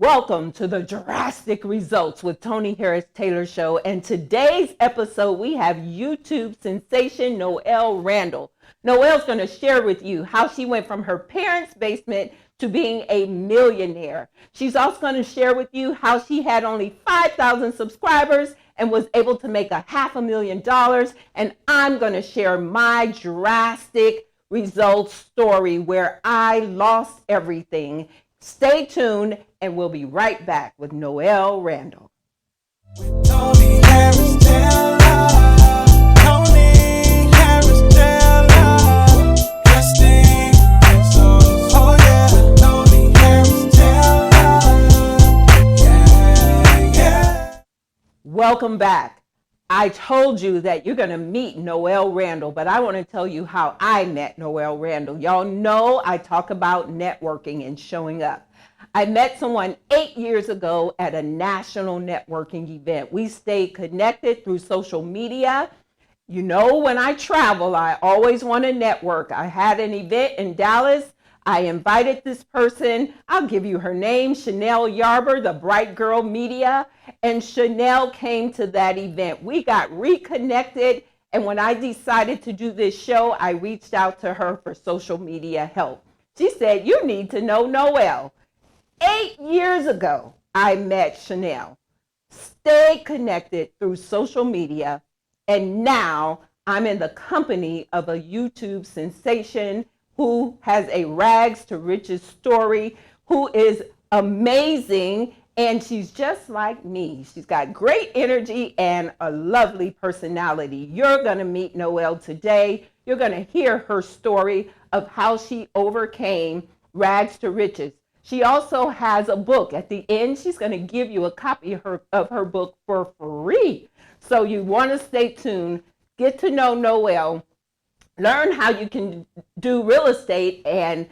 Welcome to the Drastic Results with Toni Harris Taylor show. And today's episode, we have YouTube sensation Noelle Randall. Noelle's going to share with you how she went from her parents' basement to being a millionaire. She's also going to share with you how she had only 5,000 subscribers and was able to make $500,000. And I'm going to share my drastic results story where I lost everything. Stay tuned, and we'll be right back with Noelle Randall. Toni Harris Taylor, Toni Harris Taylor, Drastic Results. Oh yeah, Toni Harris Taylor, yeah. Welcome back. I told you that you're going to meet Noelle Randall, but I want to tell you how I met Noelle Randall. Y'all know I talk about networking and showing up. I met someone 8 years ago at a national networking event. We stayed connected through social media. You know, when I travel, I always want to network. I had an event in Dallas. I invited this person. I'll give you her name, Chanel Yarber, the Bright Girl Media. And Chanel came to that event. We got reconnected. And when I decided to do this show, I reached out to her for social media help. She said, you need to know Noelle. 8 years ago, I met Chanel. Stayed connected through social media. And now I'm in the company of a YouTube sensation who has a rags to riches story, who is amazing, and she's just like me. She's got great energy and a lovely personality. You're gonna meet Noelle today. You're gonna hear her story of how she overcame rags to riches. She also has a book. At the end, she's gonna give you a copy of her book for free. So you wanna stay tuned, get to know Noelle, learn how you can do real estate and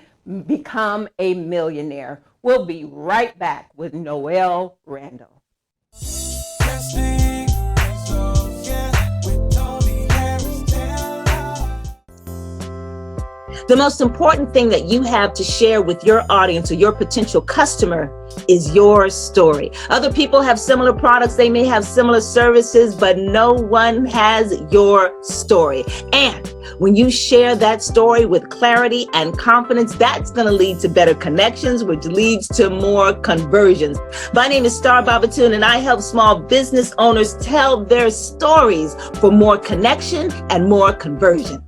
become a millionaire. We'll be right back with Noelle Randall. Drastic Results, yeah, with Toni Harris Taylor. The most important thing that you have to share with your audience or your potential customer is your story. Other people have similar products, they may have similar services, but no one has your story. And when you share that story with clarity and confidence, that's going to lead to better connections, which leads to more conversions. My name is Star Babatune, and I help small business owners tell their stories for more connection and more conversion.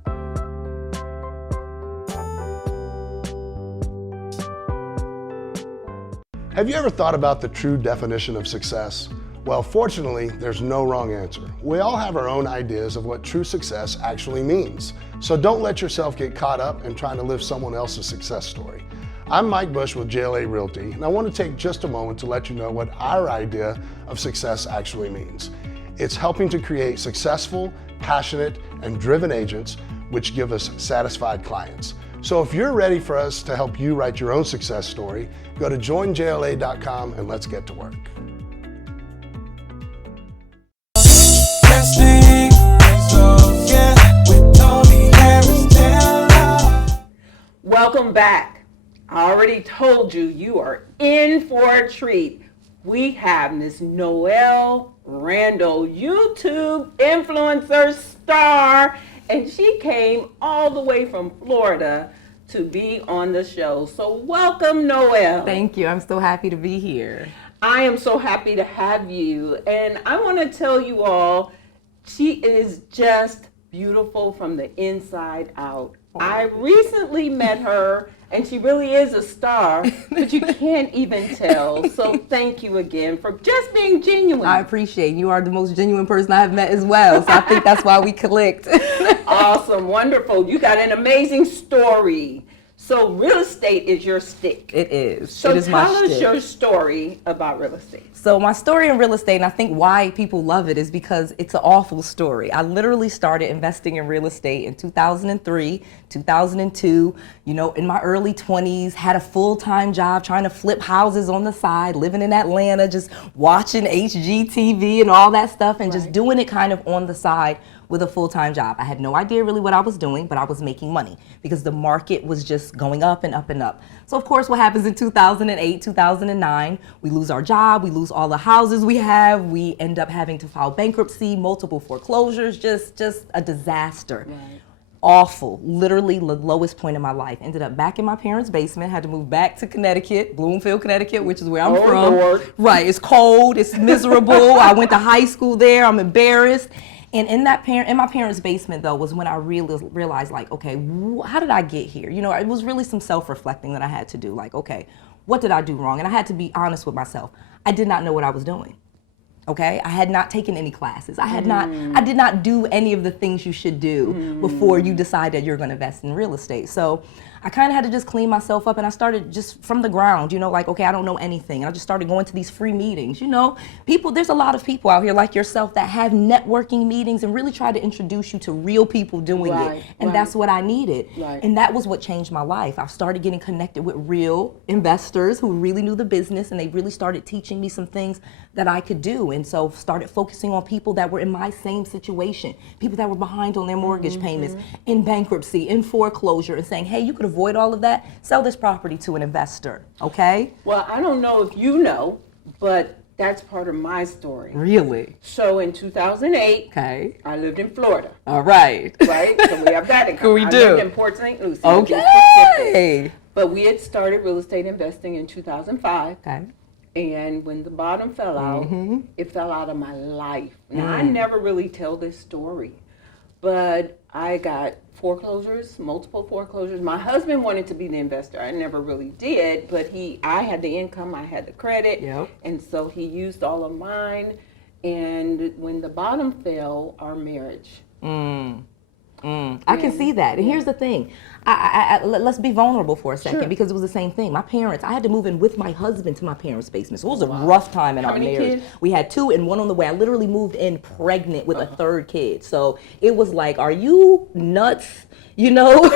Have you ever thought about the true definition of success? Well, fortunately, there's no wrong answer. We all have our own ideas of what true success actually means. So don't let yourself get caught up in trying to live someone else's success story. I'm Mike Bush with JLA Realty, and I want to take just a moment to let you know what our idea of success actually means. It's helping to create successful, passionate, and driven agents, which give us satisfied clients. So if you're ready for us to help you write your own success story, go to joinjla.com and let's get to work. Drastic Results, yeah, with Toni Harris Taylor. Welcome back. I already told you, you are in for a treat. We have Miss Noelle Randall, YouTube influencer star, and she came all the way from Florida to be on the show. So welcome, Noelle. Thank you. I'm so happy to be here. I am so happy to have you. And I want to tell you all, she is just beautiful from the inside out. I recently met her, and she really is a star, but you can't even tell. So thank you again for just being genuine. I appreciate you. Are the most genuine person I have met as well. So I think that's why we clicked. Awesome, wonderful. You got an amazing story. So real estate is your stick. It is. So it is tell my us shtick. your story about real estate. So my story in real estate, and I think why people love it, is because it's an awful story. I literally started investing in real estate in 2003, 2002, you know, in my early 20s, had a full-time job trying to flip houses on the side, living in Atlanta, just watching HGTV and all that stuff, and just doing it kind of on the side with a full-time job. I had no idea really what I was doing, but I was making money because the market was just going up and up and up. So of course, what happens in 2008, 2009, we lose our job, we lose all the houses we have, we end up having to file bankruptcy, multiple foreclosures, just a disaster. Right. Awful, literally the lowest point in my life. Ended up back in my parents' basement, had to move back to Connecticut, Bloomfield, Connecticut, which is where I'm from. Lord. Right, it's cold, it's miserable. I went to high school there, I'm embarrassed. And in my parents' basement though was when I realized like, okay, how did I get here? You know, it was really some self-reflecting that I had to do. Like, okay, what did I do wrong? And I had to be honest with myself. I did not know what I was doing. Okay, I had not taken any classes. I did not do any of the things you should do before you decide that you're going to invest in real estate. So I kind of had to just clean myself up, and I started just from the ground, you know, like, okay, I don't know anything. And I just started going to these free meetings, you know. There's a lot of people out here like yourself that have networking meetings and really try to introduce you to real people doing it. And that's what I needed. Right. And that was what changed my life. I started getting connected with real investors who really knew the business, and they really started teaching me some things that I could do. And so started focusing on people that were in my same situation, people that were behind on their mortgage payments, in bankruptcy, in foreclosure, and saying, hey, you could avoid all of that, sell this property to an investor, okay? Well, I don't know if you know, but that's part of my story. Really? So in 2008, okay, I lived in Florida. All right. Right? So we have that in common. We I do. lived in Port St. Lucie. Okay. But we had started real estate investing in 2005. Okay. And when the bottom fell out, it fell out of my life. Now, I never really tell this story, but I got foreclosures, multiple foreclosures. My husband wanted to be the investor. I never really did, but I had the income, I had the credit, and so he used all of mine. And when the bottom fell, our marriage. I can see that. And here's the thing. Let's be vulnerable for a second, because it was the same thing. My parents, I had to move in with my husband to my parents' basement. So it was a rough time in our marriage. Kids? We had 2 and 1 on the way. I literally moved in pregnant with a 3rd kid. So it was like, are you nuts? You know?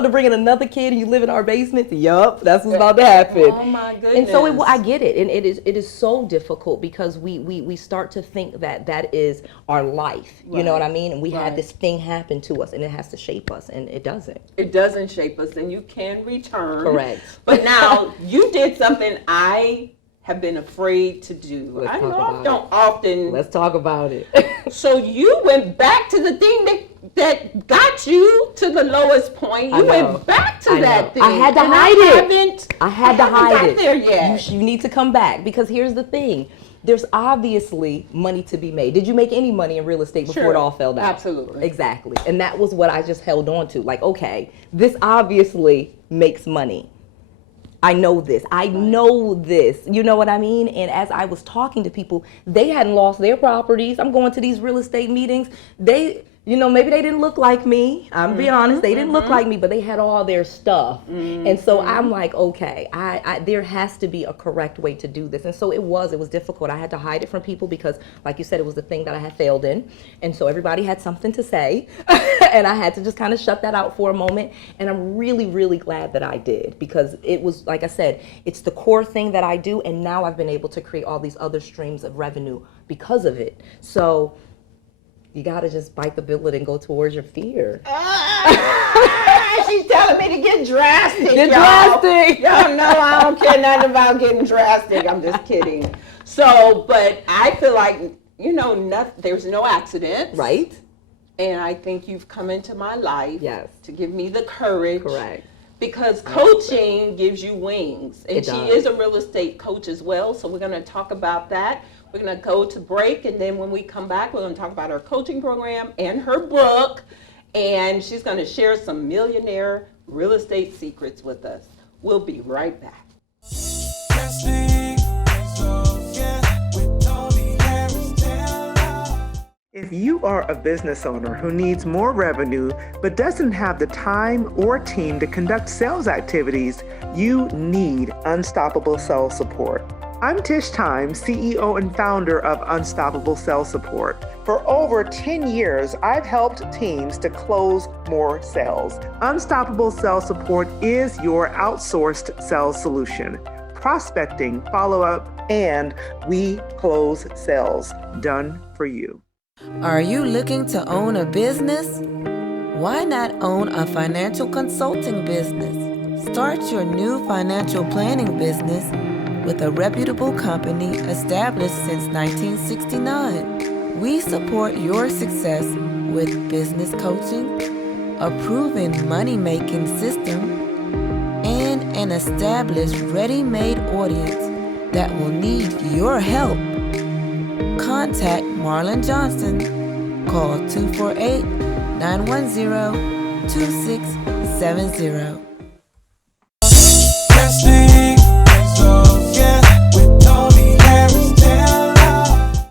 To bring in another kid and you live in our basement? Yup, that's what's about to happen. Oh my goodness. And so I get it. And it is so difficult because we start to think that is our life. You know what I mean? And we have this thing happen to us and it has to shape us, and it doesn't. It doesn't shape us, and you can return. Correct. But now you did something I have been afraid to do. Let's I talk know I about don't often. Let's talk about it. So you went back to the thing that got you to the lowest point. You went back to that thing. I had to hide it. I had to hide it. There yet. You need to come back, because here's the thing. There's obviously money to be made. Did you make any money in real estate before it all fell down? Absolutely. Exactly. And that was what I just held on to. Like, okay, this obviously makes money. I know this. I know this. You know what I mean? And as I was talking to people, they hadn't lost their properties. I'm going to these real estate meetings. You know, maybe they didn't look like me. I'm being honest. They didn't look like me, but they had all their stuff. And so I'm like, okay, there has to be a correct way to do this. And so it was difficult. I had to hide it from people because, like you said, it was the thing that I had failed in. And so everybody had something to say. And I had to just kind of shut that out for a moment. And I'm really, really glad that I did, because it was, like I said, it's the core thing that I do. And now I've been able to create all these other streams of revenue because of it. So you got to just bite the bullet and go towards your fear. She's telling me to get drastic. Get drastic. Y'all know I don't care nothing about getting drastic. I'm just kidding. So, but I feel like, you know, there's no accident. Right. And I think you've come into my life to give me the courage. Correct. Because coaching gives you wings. And she does. is a real estate coach as well. So we're going to talk about that. We're going to go to break, and then when we come back, we're going to talk about her coaching program and her book, and she's going to share some millionaire real estate secrets with us. We'll be right back. Drastic Results, yeah, with Toni Harris Taylor. If you are a business owner who needs more revenue but doesn't have the time or team to conduct sales activities, you need Unstoppable Sales Support. I'm Tish Time, CEO and founder of Unstoppable Sales Support. For over 10 years, I've helped teams to close more sales. Unstoppable Sales Support is your outsourced sales solution. Prospecting, follow-up, and we close sales. Done for you. Are you looking to own a business? Why not own a financial consulting business? Start your new financial planning business with a reputable company established since 1969. We support your success with business coaching, a proven money-making system, and an established ready-made audience that will need your help. Contact Marlon Johnson. Call 248-910-2670. Drastic Results, yeah, with Toni Harris Taylor.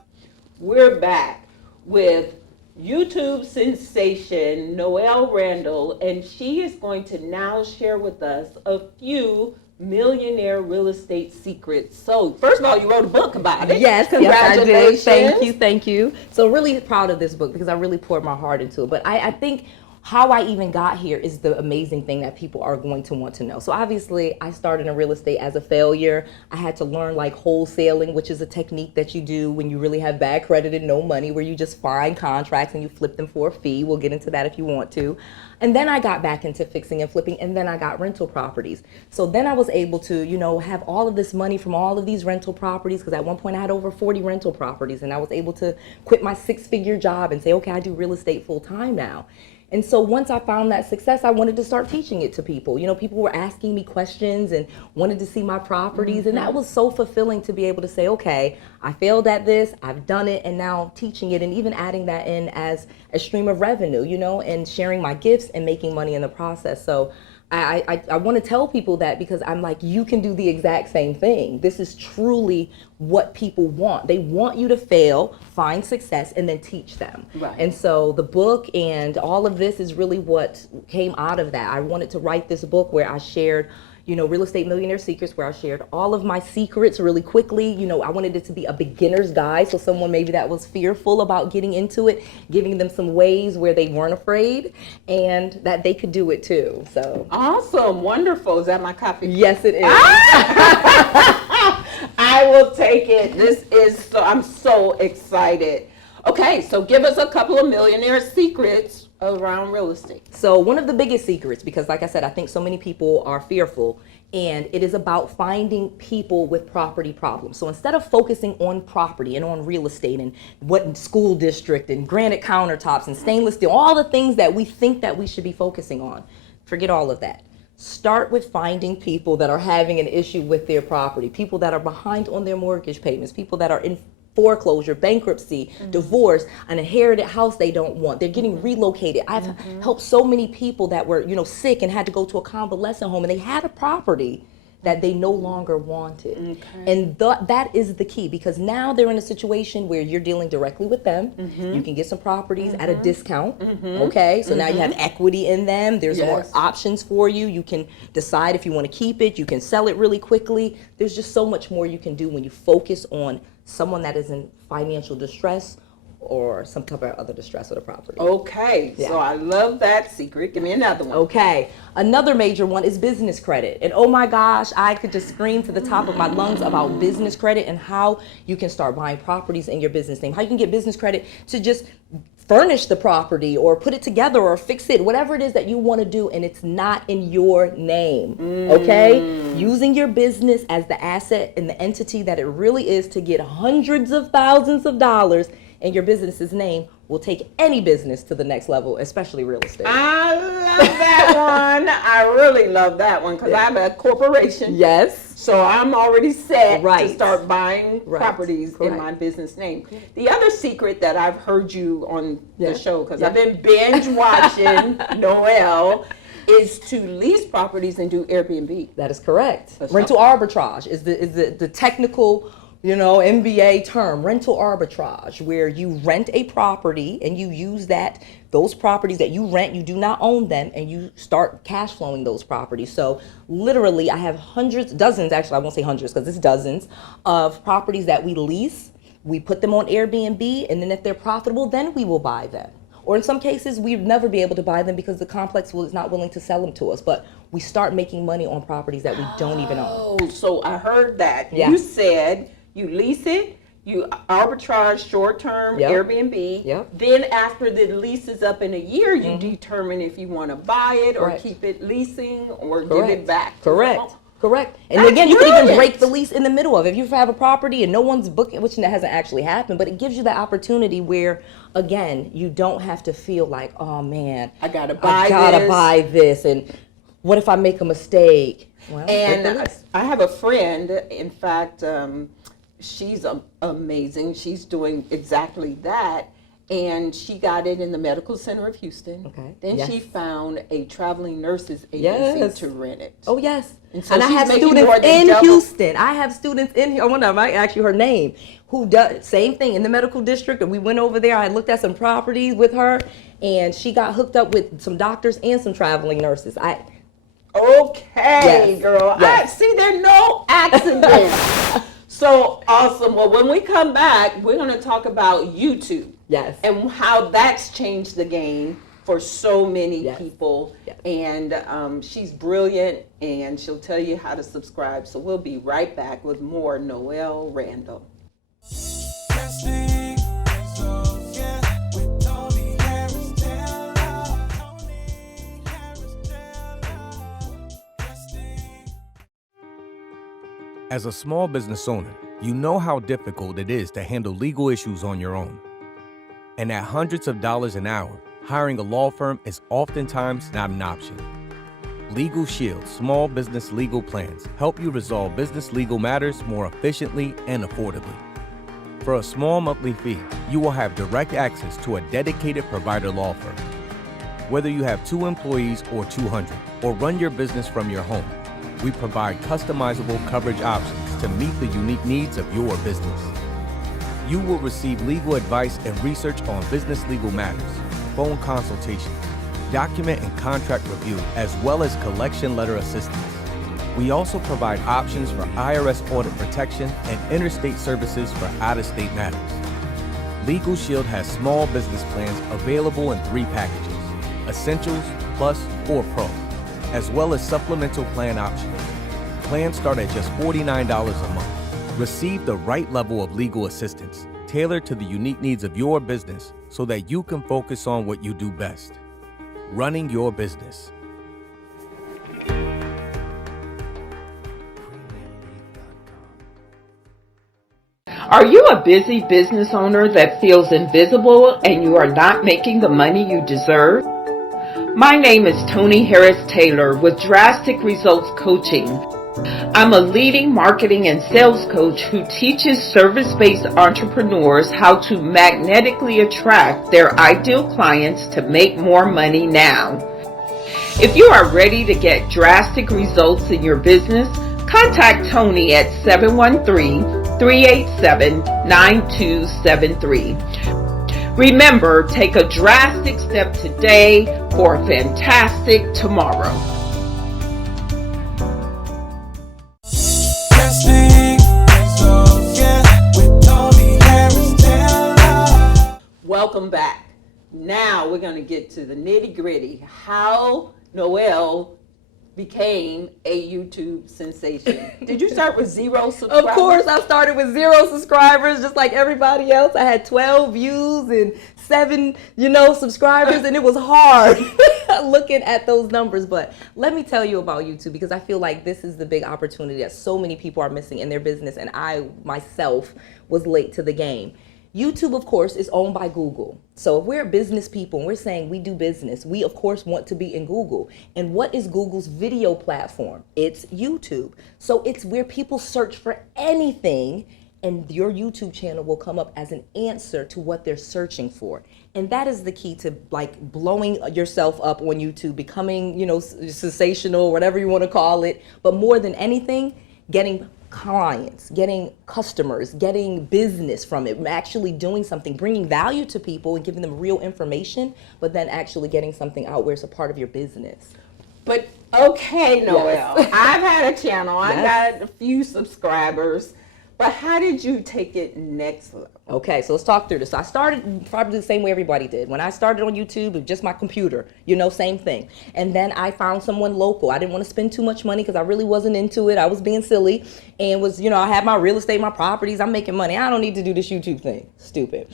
We're back with YouTube sensation Noelle Randall, and she is going to now share with us a few millionaire real estate secrets. So, first of all, you wrote a book about it. Yes, Congratulations. I did. Thank you. So really proud of this book because I really poured my heart into it. But I think how I even got here is the amazing thing that people are going to want to know. So obviously I started in real estate as a failure. I had to learn like wholesaling, which is a technique that you do when you really have bad credit and no money, where you just find contracts and you flip them for a fee. We'll get into that if you want to. And then I got back into fixing and flipping, and then I got rental properties. So then I was able to, have all of this money from all of these rental properties, because at one point I had over 40 rental properties, and I was able to quit my 6-figure job and say, okay, I do real estate full time now. And so once I found that success, I wanted to start teaching it to people. People were asking me questions and wanted to see my properties. And that was so fulfilling to be able to say, okay, I failed at this, I've done it, and now teaching it and even adding that in as a stream of revenue, and sharing my gifts and making money in the process. So I want to tell people that because I'm like, you can do the exact same thing. This is truly what people want. They want you to fail, find success, and then teach them. Right. And so the book and all of this is really what came out of that. I wanted to write this book where I shared Real Estate Millionaire Secrets, where I shared all of my secrets really quickly. I wanted it to be a beginner's guide, so someone maybe that was fearful about getting into it, giving them some ways where they weren't afraid and that they could do it too. So Awesome, wonderful. Is that my copy? yes, it is. I will take it. I'm so excited. Okay, so give us a couple of millionaire secrets around real estate. So one of the biggest secrets, because like I said, I think so many people are fearful, and it is about finding people with property problems. So instead of focusing on property and on real estate and what school district and granite countertops and stainless steel, all the things that we think that we should be focusing on, forget all of that. Start with finding people that are having an issue with their property, people that are behind on their mortgage payments, people that are in foreclosure, bankruptcy, divorce, an inherited house they don't want. They're getting relocated. I've helped so many people that were, sick and had to go to a convalescent home, and they had a property that they no longer wanted. And that is the key, because now they're in a situation where you're dealing directly with them. You can get some properties at a discount. Okay, so now you have equity in them. There's more options for you. You can decide if you want to keep it. You can sell it really quickly. There's just so much more you can do when you focus on someone that is in financial distress or some type of other distress of the property. Okay, so I love that secret. Give me another one. Okay, another major one is business credit. And oh my gosh, I could just scream to the top of my lungs about business credit and how you can start buying properties in your business name. How you can get business credit to just furnish the property or put it together or fix it, whatever it is that you want to do, and it's not in your name. Okay, using your business as the asset and the entity that it really is to get hundreds of thousands of dollars in your business's name will take any business to the next level, especially real estate. I love that one. I really love that one because I have a corporation. Yes. So I'm already set to Right. start buying properties in my business name. The other secret that I've heard you on the show, because I've been binge watching Noelle, is to lease properties and do Airbnb. That is correct. That's Rental arbitrage is the technical, MBA term, rental arbitrage, where you rent a property and you use those properties that you rent, you do not own them, and you start cash flowing those properties. So literally I have dozens, actually I won't say hundreds because it's dozens of properties that we lease. We put them on Airbnb, and then if they're profitable, then we will buy them. Or in some cases, we'd never be able to buy them because the complex is not willing to sell them to us. But we start making money on properties that we don't even own. Oh, so I heard that. Yeah. You said you lease it, you arbitrage short-term Yep. Airbnb. Yep. Then after the lease is up in a year, you determine if you want to buy it or Correct. keep it leasing or give it back. Correct. Correct. And That's again, you could even brilliant. break the lease in the middle of it. If you have a property and no one's booking, which that hasn't actually happened, but it gives you that opportunity where, again, you don't have to feel like, oh man, I gotta buy this, and what if I make a mistake? Well, break the And lease. I have a friend, in fact, she's amazing. She's doing exactly that. And she got it in the Medical Center of Houston. Okay. Then Yes. she found a traveling nurses agency Yes. to rent it. Oh yes, And so I she's have making students more than in double. Houston. I have students in here. I wonder, I might ask you her name. Who does same thing in the medical district? And we went over there. I looked at some properties with her, and she got hooked up with some doctors and some traveling nurses. Okay, Yes. girl. Yes. See, there are no accidents. So awesome. Well, when we come back, we're going to talk about YouTube. Yes. And how that's changed the game for so many Yes. people. Yes. And she's brilliant, and she'll tell you how to subscribe. So we'll be right back with more Noelle Randall. Drastic Results, yeah, with Toni Harris Taylor. Toni Harris Taylor. Drastic. As a small business owner, you know how difficult it is to handle legal issues on your own. And at hundreds of dollars an hour, hiring a law firm is oftentimes not an option. LegalShield small business legal plans help you resolve business legal matters more efficiently and affordably. For a small monthly fee, you will have direct access to a dedicated provider law firm. Whether you have 2 employees or 200, or run your business from your home, we provide customizable coverage options to meet the unique needs of your business. You will receive legal advice and research on business legal matters, phone consultations, document and contract review, as well as collection letter assistance. We also provide options for IRS audit protection and interstate services for out-of-state matters. LegalShield has small business plans available in 3 packages: Essentials, Plus, or Pro, as well as supplemental plan options. Plans start at just $49 a month. Receive the right level of legal assistance, tailored to the unique needs of your business so that you can focus on what you do best: running your business. Are you a busy business owner that feels invisible and you are not making the money you deserve? My name is Toni Harris Taylor with Drastic Results Coaching. I'm a leading marketing and sales coach who teaches service-based entrepreneurs how to magnetically attract their ideal clients to make more money now. If you are ready to get drastic results in your business, contact Toni at 713-387-9273. Remember, take a drastic step today for a fantastic tomorrow. Drastic Results, yeah, with Toni Harris Taylor. Welcome back. Now we're going to get to the nitty gritty. How Noelle became a YouTube sensation. Did you start with 0 subscribers? Of course, I started with 0 subscribers, just like everybody else. I had 12 views and 7, subscribers, and it was hard looking at those numbers. But let me tell you about YouTube, because I feel like this is the big opportunity that so many people are missing in their business, and I myself was late to the game. YouTube, of course, is owned by Google. So if we're business people and we're saying we do business, we of course want to be in Google. And what is Google's video platform? It's YouTube. So it's where people search for anything, and your YouTube channel will come up as an answer to what they're searching for. And that is the key to blowing yourself up on YouTube, becoming, sensational, whatever you want to call it. But more than anything, getting clients, getting customers, getting business from it, actually doing something, bringing value to people and giving them real information, but then actually getting something out where it's a part of your business. But okay, Noelle, Yes. I've had a channel. I Yes. got a few subscribers. But how did you take it next level? Okay, so let's talk through this. So I started probably the same way everybody did. When I started on YouTube, with just my computer, same thing. And then I found someone local. I didn't want to spend too much money because I really wasn't into it. I was being silly and was, I had my real estate, my properties. I'm making money. I don't need to do this YouTube thing. Stupid.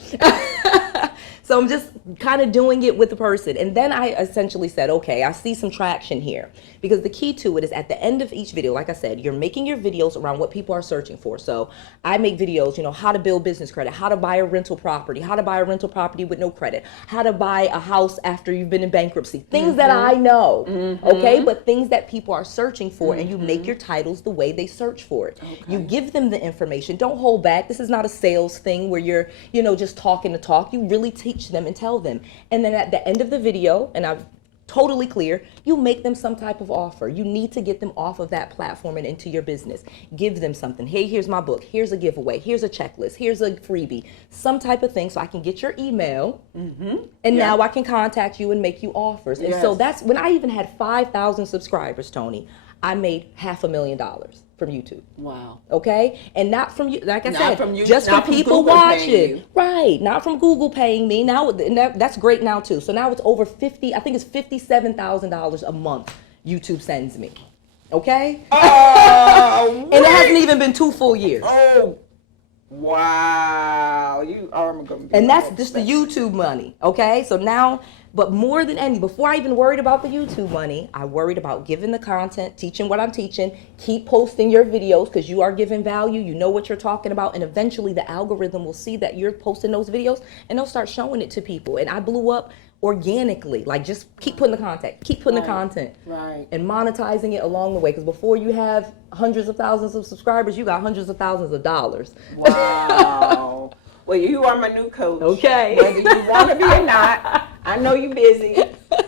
So I'm just kind of doing it with the person. And then I essentially said, okay, I see some traction here. Because the key to it is at the end of each video, like I said, you're making your videos around what people are searching for. So I make videos, how to build business credit, how to buy a rental property, how to buy a rental property with no credit, how to buy a house after you've been in bankruptcy, things that I know, okay? But things that people are searching for, and you make your titles the way they search for it. Okay. You give them the information. Don't hold back. This is not a sales thing where you're, just talking to talk. You really teach them and tell them. And then at the end of the video, and I'm totally clear, you make them some type of offer. You need to get them off of that platform and into your business. Give them something. Hey, here's my book. Here's a giveaway. Here's a checklist. Here's a freebie. Some type of thing so I can get your email. And now I can contact you and make you offers. And so that's when I even had 5,000 subscribers, Toni, I made $500,000 from YouTube. Wow. Okay? And not from you, like I Not said, from you, just not from from people Google paying watching. you. Right. Not from Google paying me. Now, and that's great now too. So now it's over I think it's $57,000 a month YouTube sends me. Okay? Oh, and it hasn't even been 2 full years. Oh, wow. You are going to be. And that's just the YouTube money, okay? So now, but more than any, before I even worried about the YouTube money, I worried about giving the content, teaching what I'm teaching, keep posting your videos because you are giving value, you know what you're talking about, and eventually the algorithm will see that you're posting those videos and they'll start showing it to people. And I blew up organically, like just keep putting the content, Right. and monetizing it along the way. Because before you have hundreds of thousands of subscribers, you got hundreds of thousands of dollars. Wow. Well, you are my new coach. Okay. Whether you want to be or not, I know you're busy,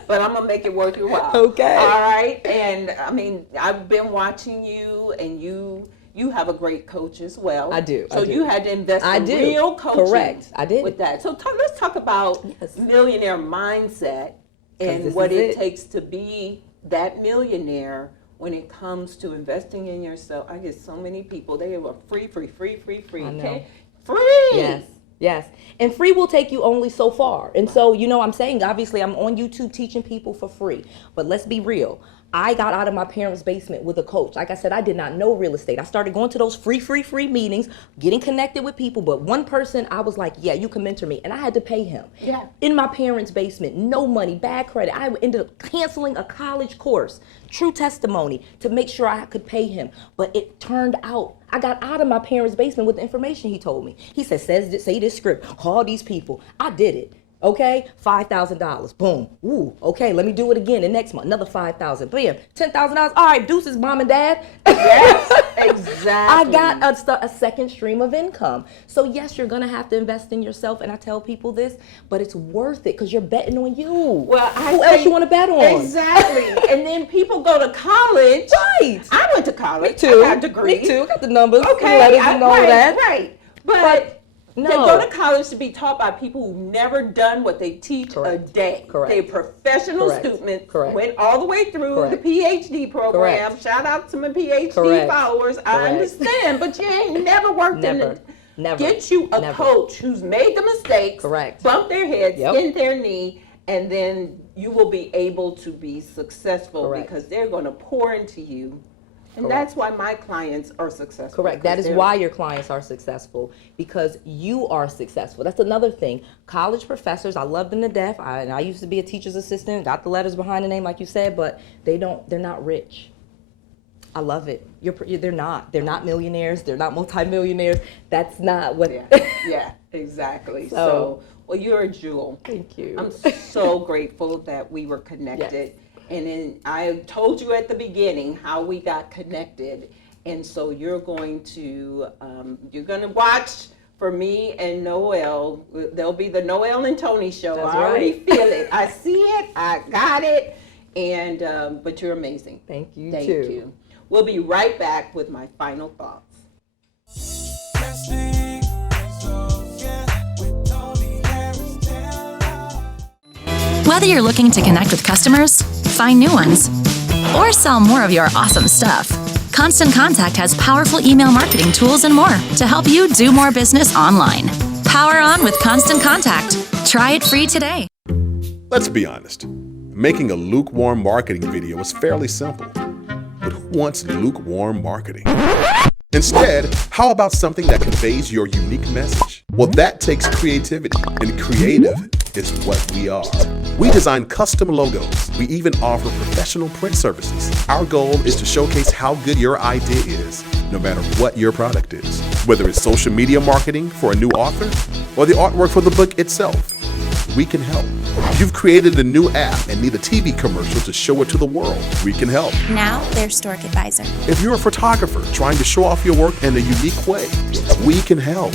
but I'm going to make it worth your while. Okay. All right. And I mean, I've been watching you, and you have a great coach as well. I do. So you had to invest in do. real coaching. Correct. I did. With that. So let's talk about millionaire mindset and what it takes to be that millionaire when it comes to investing in yourself. I get so many people, they are free. I know. Okay? Free. Yes. And free will take you only so far. And so, I'm saying, obviously, I'm on YouTube teaching people for free. But let's be real. I got out of my parents' basement with a coach. Like I said, I did not know real estate. I started going to those free meetings, getting connected with people. But one person, I was like, yeah, you can mentor me. And I had to pay him. Yeah. In my parents' basement, no money, bad credit. I ended up canceling a college course, true testimony, to make sure I could pay him. But it turned out, I got out of my parents' basement with the information he told me. He said, say this script, call these people. I did it. Okay, $5,000. Boom. Ooh. Okay, let me do it again. The next month, another $5,000. Bam, $10,000. All right, deuces, mom and dad. Yes, exactly. I got a second stream of income. So yes, you're gonna have to invest in yourself, and I tell people this, but it's worth it because you're betting on you. Well, who else you want to bet on? Exactly. And then people go to college. Right. I went to college. Me too. I got a degree. Me too. Got the numbers. Okay. Letters and all that. Right. But they no. go to college to be taught by people who've never done what they teach a day. Correct. They're professional Correct. students. Correct. Went all the way through Correct. the PhD program. Correct. Shout out to my PhD Correct. followers. I Correct. understand, but you ain't never worked in it. Never. Get you a Never. coach who's made the mistakes. Correct. Bump their head, Yep. skin their knee, and then you will be able to be successful Correct. because they're going to pour into you. And Correct. that's why my clients are successful. Correct. That because is they're- why your clients are successful, because you are successful. That's another thing. College professors, I love them to death. I used to be a teacher's assistant, got the letters behind the name, like you said, but they're not rich. I love it. They're not millionaires. They're not multimillionaires. That's not what. Yeah, exactly. So- So, well, you're a jewel. Thank you. I'm so grateful that we were connected. Yes. And then I told you at the beginning how we got connected. And so you're going to watch for me and Noelle. There'll be the Noelle and Toni show. That's I already right. feel it. I see it. I got it. And but you're amazing. Thank you Thank too. you. We'll be right back with my final thoughts. Drastic Results, yeah, with Toni Harris Taylor. Whether you're looking to connect with customers, find new ones, or sell more of your awesome stuff, Constant Contact has powerful email marketing tools and more to help you do more business online. Power on with Constant Contact. Try it free today. Let's be honest. Making a lukewarm marketing video is fairly simple. But who wants lukewarm marketing? Instead, how about something that conveys your unique message? Well, that takes creativity, and creative is what we are. We design custom logos. We even offer professional print services. Our goal is to showcase how good your idea is, no matter what your product is. Whether it's social media marketing for a new author or the artwork for the book itself, we can help. You've created a new app and need a TV commercial to show it to the world. We can help. Now they're Stork Advisor. If you're a photographer trying to show off your work in a unique way, we can help.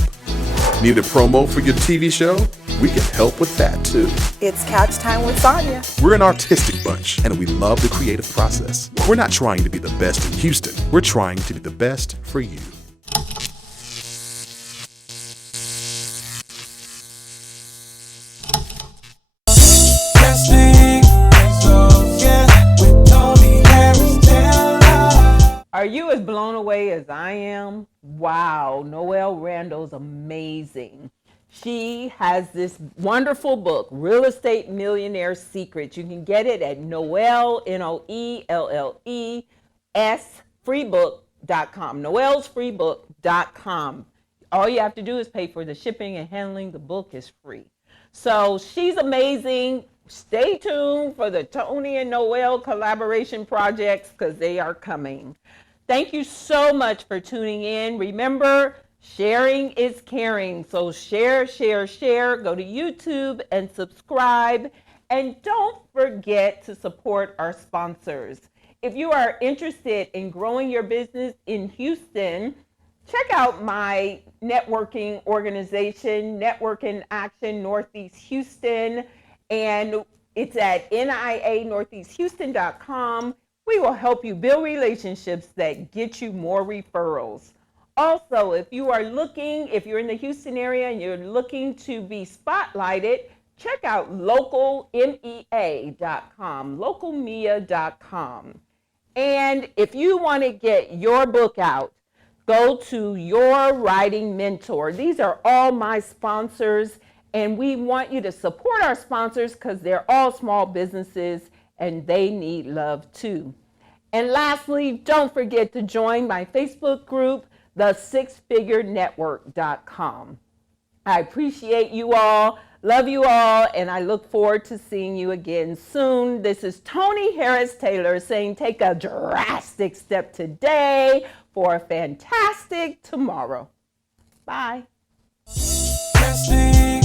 Need a promo for your TV show? We can help with that too. It's Couch Time with Sonia. We're an artistic bunch and we love the creative process. We're not trying to be the best in Houston. We're trying to be the best for you. Drastic Results, yeah, with Toni Harris Taylor. Are you as blown away as I am? Wow, Noelle Randall's amazing. She has this wonderful book, Real Estate Millionaire Secrets. You can get it at Noelle, NOELLES, freebook.com, noellsfreebook.com. All you have to do is pay for the shipping and handling. The book is free. So she's amazing. Stay tuned for the Toni and Noelle collaboration projects because they are coming. Thank you so much for tuning in. Remember, sharing is caring. So share, share, share. Go to YouTube and subscribe. And don't forget to support our sponsors. If you are interested in growing your business in Houston, check out my networking organization, Network in Action Northeast Houston. And it's at NIANortheastHouston.com. We will help you build relationships that get you more referrals. Also, if you're in the Houston area and you're looking to be spotlighted, check out localmea.com, localmea.com. And if you want to get your book out, go to Your Writing Mentor. These are all my sponsors, and we want you to support our sponsors because they're all small businesses and they need love too. And lastly, don't forget to join my Facebook group, the6figurenetwork.com. I appreciate you all, love you all, and I look forward to seeing you again soon. This is Toni Harris Taylor saying take a drastic step today for a fantastic tomorrow. Bye. Drastic